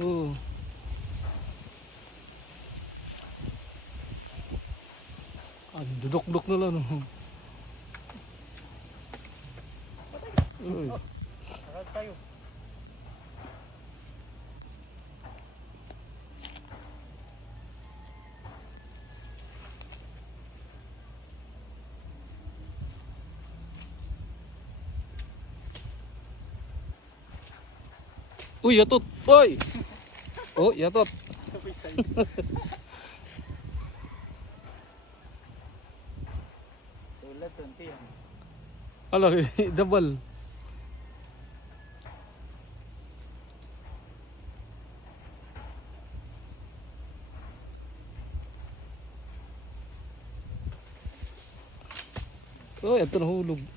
Oo. Dudok-dok na lang. Uy. Harap tayo. Uy, yatot. Uy. Oh, yatot. Sabay sa'yo. Tulad, tunti yan. Ala, dabal. Oh, ito nahulog.